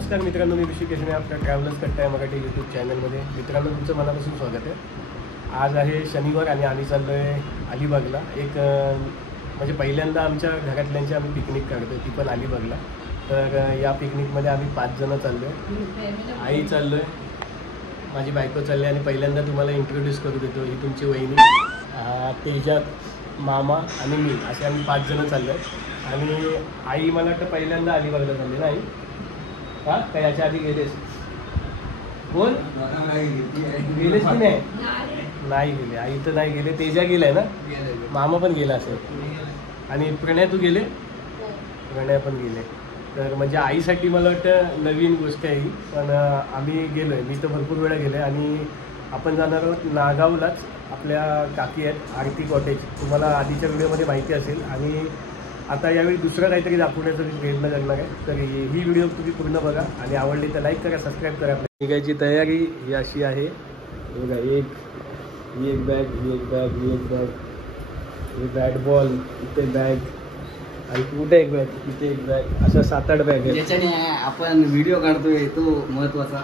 नमस्कार मित्रांनो, मी ऋषिकेश आणि आपल्या ट्रॅव्हलर्स कट्टा आहे मराठी यूट्यूब चॅनलमध्ये. मित्रांनो, तुमचं मनापासून स्वागत आहे. आज आहे शनिवार आणि आम्ही चाललो आहे अलिबागला. एक म्हणजे पहिल्यांदा आमच्या घरातल्यांची आम्ही पिकनिक काढतो, ती पण अलिबागला. तर या पिकनिकमध्ये आम्ही 5 जण चाललो आहे. आई चाललो आहे, माझी बायको चालली आहे आणि पहिल्यांदा तुम्हाला इंट्रोड्यूस करू देतो. ही तुमची वहिनी तेजात, मामा आणि मी, असे आम्ही 5 जण चाललो आहे. आणि आई मला वाटतं पहिल्यांदा अलिबागला चालली ना आई? का काय याच्या आधी गेलेस? बोल, गेलेस की नाही? नाही गेले, आई तर नाही गेले. तेजा गेलाय ना, मामा पण गेला असेल. आणि प्रणय तू गेले? प्रणय पण गेले. तर म्हणजे आईसाठी मला वाटतं नवीन गोष्ट आहे ही. पण आम्ही गेलो आहे, मी तर भरपूर वेळा गेलो आहे. आणि आपण जाणार आहोत नागावलाच. आपल्या काकी आहेत आरती कॉटेज, तुम्हाला आधीच्या व्हिडिओमध्ये माहिती असेल. आणि आता यावेळी दुसरं काहीतरी दाखवण्याचा प्रयत्न करणार आहे. तर ही व्हिडिओ तुम्ही पूर्ण बघा आणि आवडली तर लाईक करा, सबस्क्राईब करा. निघायची तयारी ही अशी आहे. बघा, ही एक बॅग, ही एक बॅग, ही एक बॅग, ही बॅट बॉल, इथे बॅग, आणि कुठे एक बॅग, तिथे एक बॅग, अशा 7-8 बॅग आहेत. ज्याच्याने आपण व्हिडिओ काढतोय तो महत्वाचा.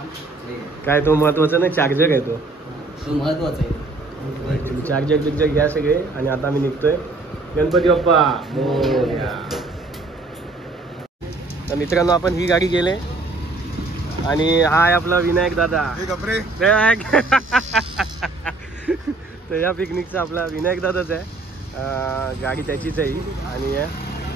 काय तो महत्वाचा नाही, चार्जर आहे तो महत्वाचा आहे. चार्जर घ्या सगळे. आणि आता आम्ही निघतोय. गणपती बाप्पा मोरया. तर मित्रांनो, आपण ही गाडी गेले आणि हा आहे आपला विनायक दादा. तर या पिकनिकचा आपला विनायक दादाच आहे. गाडी त्याचीच आहे. आणि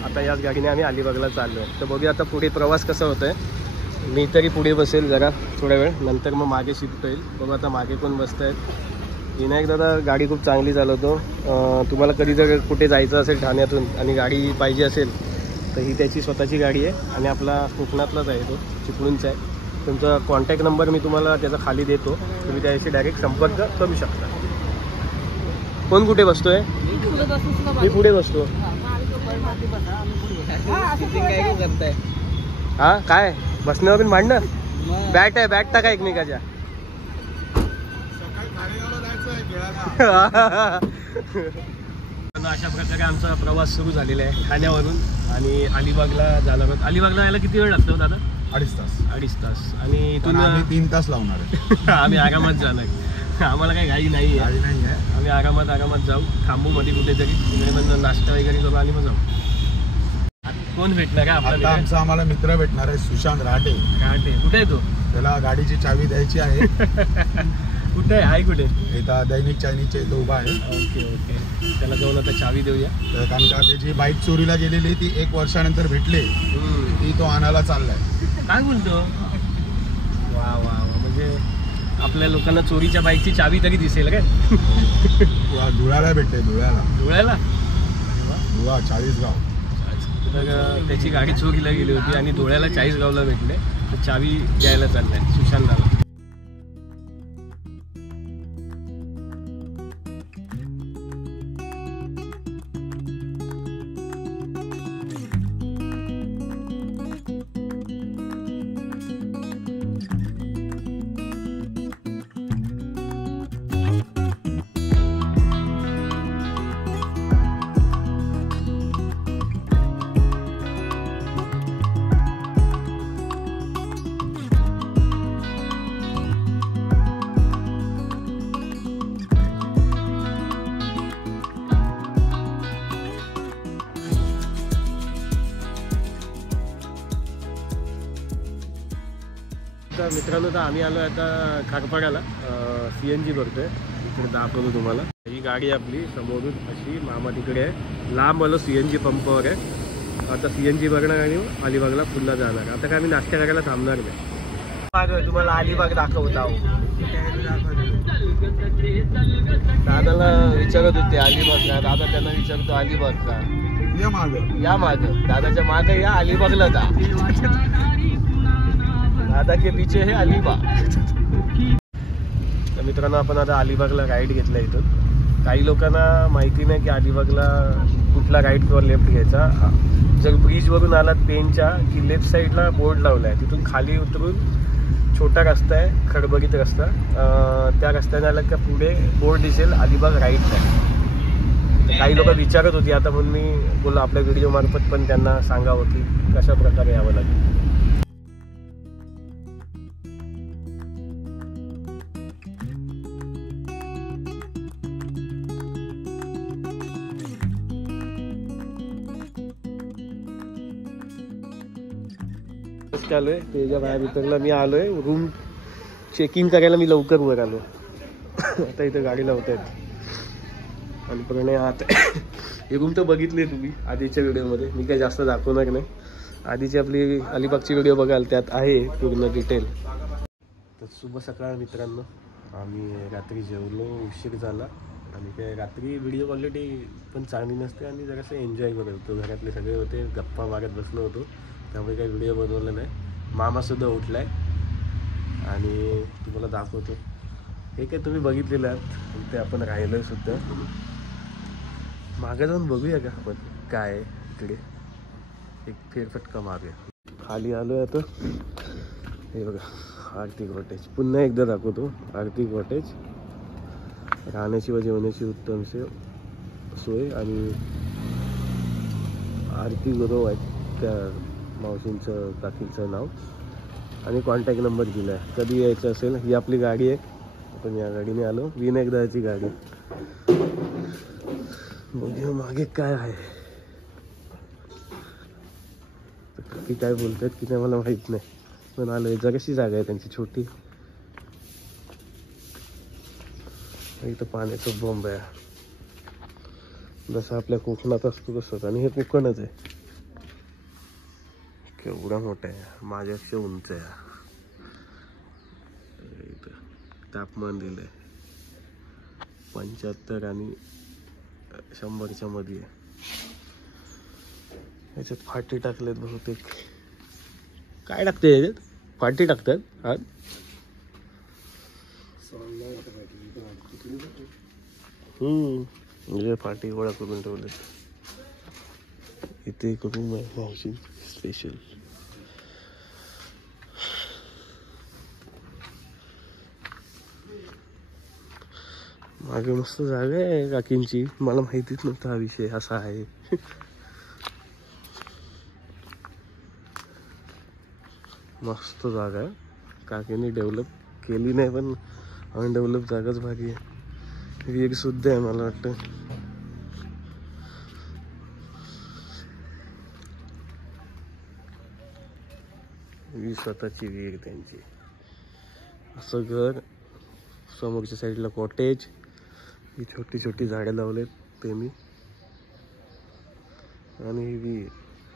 आता याच गाडीने आम्ही अलिबागला चाललो आहे. तर बघूया आता पुढे प्रवास कसा होत आहे. मी तरी पुढे बसेल जरा थोड्या वेळ, नंतर मग मागे शिफ्ट होईल. बघू आता मागे कोण बसत आहेत. विनायक दादा गाडी खूप चांगली चालवतो. तुम्हाला कधी जर कुठे जायचं असेल ठाण्यातून आणि गाडी पाहिजे असेल तर ही त्याची स्वतःची गाडी आहे. आणि आपला कोकणातलाच आहे, तो चिपळूणचा आहे. तुमचा कॉन्टॅक्ट नंबर मी तुम्हाला त्याचा खाली देतो, तुम्ही त्याच्याशी डायरेक्ट संपर्क करू शकता. कोण कुठे बसतोय? मी पुढे बसतो. हा काय बसण्यावरून भांडणं? बॅट आहे, बॅट टाका एकमेकाच्या. अशा प्रकारे आमचा प्रवास सुरू झालेला आहे ठाण्यावरून आणि अलिबागला जाणार आहोत. अलिबागला यायला किती वेळ लागतो दादा? 2.5 तास. आणि इथून 3 तास लावणार आहे. आम्ही आरामात जाणार, आम्हाला काही घाई नाही आहे. आम्ही आरामात जाऊ, थांबू मध्ये कुठेतरी, म्हणजे नाश्ता वगैरे करू आणि मग जाऊ. कोण भेटणार आहे आपल्याला? आमचा आम्हाला मित्र भेटणार आहे, सुशांत राहटे. कुठे आहे तो? त्याला गाडीची चावी द्यायची आहे. कुठे आहे? कुठे? इथं दैनिक चायनीचे इथं उभा आहे. ओके. त्याला जाऊन आता चावी देऊया. तर कारण का त्याची बाईक चोरीला गेलेली ती 1 वर्षानंतर भेटली, ती तो आणायला चाललाय. काय बोलतो? वा, म्हणजे आपल्या लोकांना चोरीच्या बाईकची चावी तरी दिसेल काय? धुळ्याला भेटते. धुळा 40गाव. तर त्याची गाडी चोरीला गेली होती आणि धुळ्याला 40गावला भेटले. तर चावी द्यायला चाललाय सुशांताला. मित्रांनो, तर आम्ही आलो आता खारपाड्याला. CNG भरतोय. इकडे दाखवतो तुम्हाला. ही गाडी आपली समोरून अशी, मामा तिकडे आहे, लांब आलो CNG पंपावर आहे. आता CNG भरणार आणि अलिबागला पुन्हा जाणार. आता काय आम्ही नाश्ता करायला थांबणार नाही. तुम्हाला अलिबाग दाखवता. दादाला विचारत होते अलिबाग का, दादा त्यांना विचारतो अलिबाग का. या माग दादाच्या मागे या, अलिबागला जा. दादा के पीछे है अलिबाग. तर मित्रांनो, आपण आता अलिबागला राईड घेतला. इथून काही लोकांना माहिती नाही की अलिबागला कुठला राईट किंवा लेफ्ट घ्यायचा. जर ब्रिजवरून आलात पेनच्या की लेफ्ट साईडला बोर्ड लावला आहे, तिथून खाली उतरून छोटा रस्ता आहे, खडबडीत रस्ता. त्या रस्त्याने आला का पुढे बोर्ड दिसेल अलिबाग राईटला आहे. काही लोक विचारत होती, आता म्हणून मी बोललो आपल्या व्हिडिओ मार्फत पण त्यांना सांगावं की कशा प्रकारे यावं लागेल. जस्ट आलोय त्याच्या बाहेर उतरला. मी आलोय रूम चेकिंग करायला. मी लवकर वर आलो. आता इथं गाडी लावतायत आणि प्रणय आत. हे रूम तर बघितली तुम्ही आधीच्या व्हिडिओमध्ये, मी काही जास्त दाखवणार नाही. आधीची आपली अलिबागची व्हिडिओ बघाल त्यात आहे पूर्ण डिटेल. तर शुभ सकाळ मित्रांनो. आम्ही रात्री जेवलो, उशीर झाला आणि काय रात्री व्हिडिओ क्वालिटी पण चांगली नसते आणि जरासं एन्जॉय करत होतो. घरातले सगळे होते, गप्पा मारत बसलो होतो, त्यामुळे काही व्हिडिओ बनवला नाही. मामासुद्धा उठला आहे आणि तुम्हाला दाखवतो. हे काय तुम्ही बघितलेलं आहात, ते आपण राहिलो सुद्धा. मागे जाऊन बघूया का आपण काय आहे इकडे. एक फेरफटका मारूया. खाली आलो आहे आता. हे बघा आरती कॉटेज. पुन्हा एकदा दाखवतो. आरती कॉटेज. राहण्याची व जेवण्याची उत्तम सोय आणि आरती गुरव आहेत त्या मावशींचं काकींचं नाव आणि कॉन्टॅक्ट नंबर दिला आहे. कधी यायचं असेल. ही आपली गाडी आहे, आपण या गाडीने आलो. विनायकदाची गाडी. बघूया मागे काय आहे. काकी काय बोलतात की नाही मला माहित नाही, पण आलोय. जगाशी जागा आहे त्यांची छोटी. इथं पाण्याचं बॉम्ब आहे, जसं आपल्या कोकणात असतो तसंच. आणि हे कोकणच आहे. केवढा मोठा आहे, माझ्यापेक्षा उंच आहे. इथं तापमान दिलंय 75 आणि 100च्या मध्ये आहे. याच्यात फाटी टाकलेत बहुतेक. काय टाकते याच्यात? फाटी टाकतात. हा म्हणजे फाटी गोळा करून ठेवले. इथे एक रूम आहे मावशी स्पेशल. मागे मस्त जागा आहे काकींची. मला माहितीच नव्हता हा विषय असा आहे. मस्त जागा आहे. काकींनी डेव्हलप केली नाही, पण अनडेव्हलप जागाच भारी आहे. विहीर सुद्धा आहे मला वाटतं. ही स्वतःची विहीर त्यांची. असं घर. समोरच्या साईडला कॉटेज. ही छोटी छोटी झाडे लावलेत ते मी. आणि ही विहीर.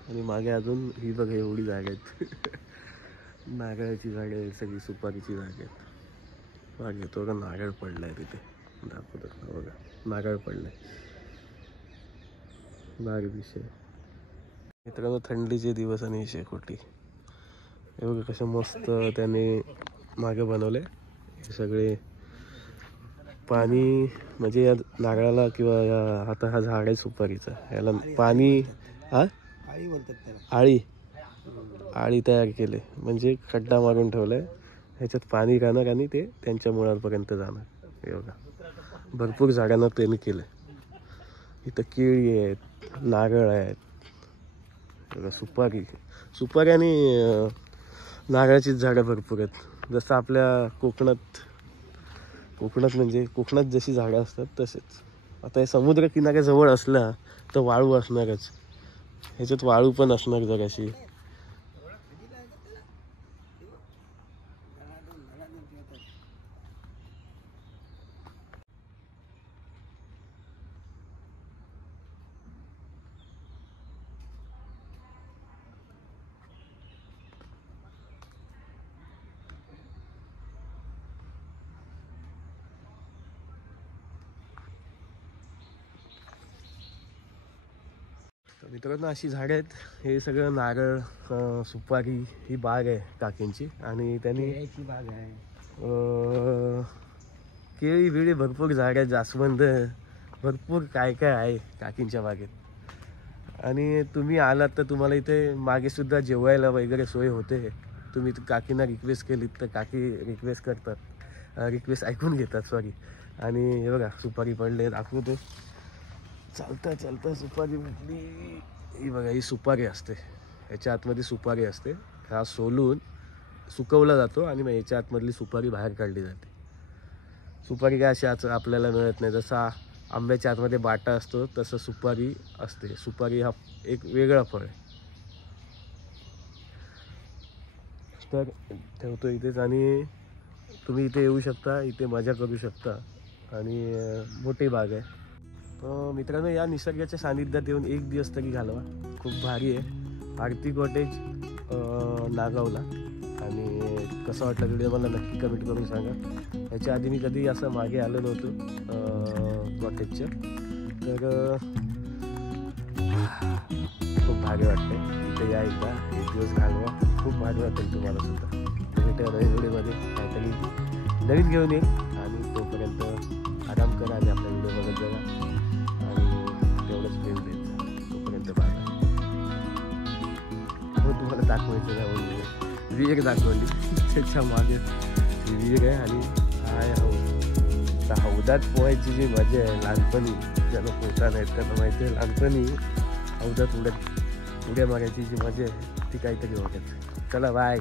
आणि मागे अजून ही बघा एवढी जागा आहेत. नारळाची झाडे आहेत, सगळी सुपारीची जागा आहेत. मागे तो का नारळ पडलाय तिथे दाखवतो बघा. नारळ पडलाय. भारी विषय मित्रांनो. थंडीचे दिवस आणि ही शेकोटी. हे बघा कसं मस्त त्याने मागे बनवले. हे सगळे पाणी म्हणजे या नारळाला किंवा या आता हा झाड आहे सुपारीचा, याला पाणी आळी बोलतात त्याला. आळी तयार केले म्हणजे खड्डा मारून ठेवलाय. ह्याच्यात पाणी राहणार आणि ते त्यांच्या मुळांपर्यंत जाणार. हे बघा भरपूर झाडांना त्यांनी केलं. इथं केळी आहेत, नारळ आहेत, बघा सुपारी आणि नारळाचीच झाडं भरपूर आहेत. जसं आपल्या कोकणात म्हणजे कोकणात जशी झाडं असतात तसेच. आता हे समुद्र किनाऱ्याजवळ असला तर वाळू असणारच. ह्याच्यात वाळू पण असणार जराशी. मित्रांनो अशी झाडे आहेत. हे सगळं नारळ, सुपारी ही बाग आहे काकींची. आणि त्यांनी बाग आहे, केळी बिळी भरपूर झाड आहेत, जास्वंद भरपूर काय काय आहे काकींच्या बागेत. आणि तुम्ही आलात तर तुम्हाला इथे मागे सुद्धा जेवायला वगैरे सोय होते. तुम्ही काकींना रिक्वेस्ट केलीत तर काकी रिक्वेस्ट करतात, रिक्वेस्ट ऐकून घेतात सॉरी. आणि हे बघा सुपारी पडले दाखवतो. चालता सुपारी भेटली. ही बघा ही सुपारी असते. ह्याच्या आतमध्ये सुपारी असते. हा सोलून सुकवला जातो आणि मग ह्याच्या आतमधली सुपारी बाहेर काढली जाते. सुपारी काय अशी आपल्याला मिळत नाही. जसा आंब्याच्या आतमध्ये बाटा असतो तसं सुपारी असते. सुपारी हा एक वेगळा फळ आहे. तर ठेवतो इथेच आणि तुम्ही इथे येऊ शकता, इथे मजा करू शकता आणि मोठी बाग आहे. तर मित्रांनो, या निसर्गाच्या सानिध्यात येऊन एक दिवस तरी घालवा. खूप भारी आहे. आरती कॉटेज नागावला. आणि कसं वाटलं व्हिडिओ मला नक्की कमेंट करून सांगा. याच्या आधी मी कधी असं मागे आलो नव्हतो कॉटेजच्या. तर खूप भारी वाटते. इथे या एकदा, एक दिवस घालवा. खूप भारी वाटेल तुम्हाला सुद्धा. भेटूया नवीन व्हिडिओमध्ये काहीतरी नवीन घेऊन येईल. आणि तोपर्यंत आराम करा आणि आपला व्हिडिओ बघत जावा आणि तेवढंच प्रेम देत जा. तोपर्यंत बाय. हो, तुम्हाला दाखवायचं नाही विहीर दाखवली. त्याच्या मागे विहीर आहे आणि काय त्या हौदात पोहायची जी मजा आहे लहानपणी, ज्यांना पोहता नाही त्यांना माहिती आहे. लहानपणी हौदात उड्या मारायची जी मजा आहे ती काहीतरी बघत. चला बाय.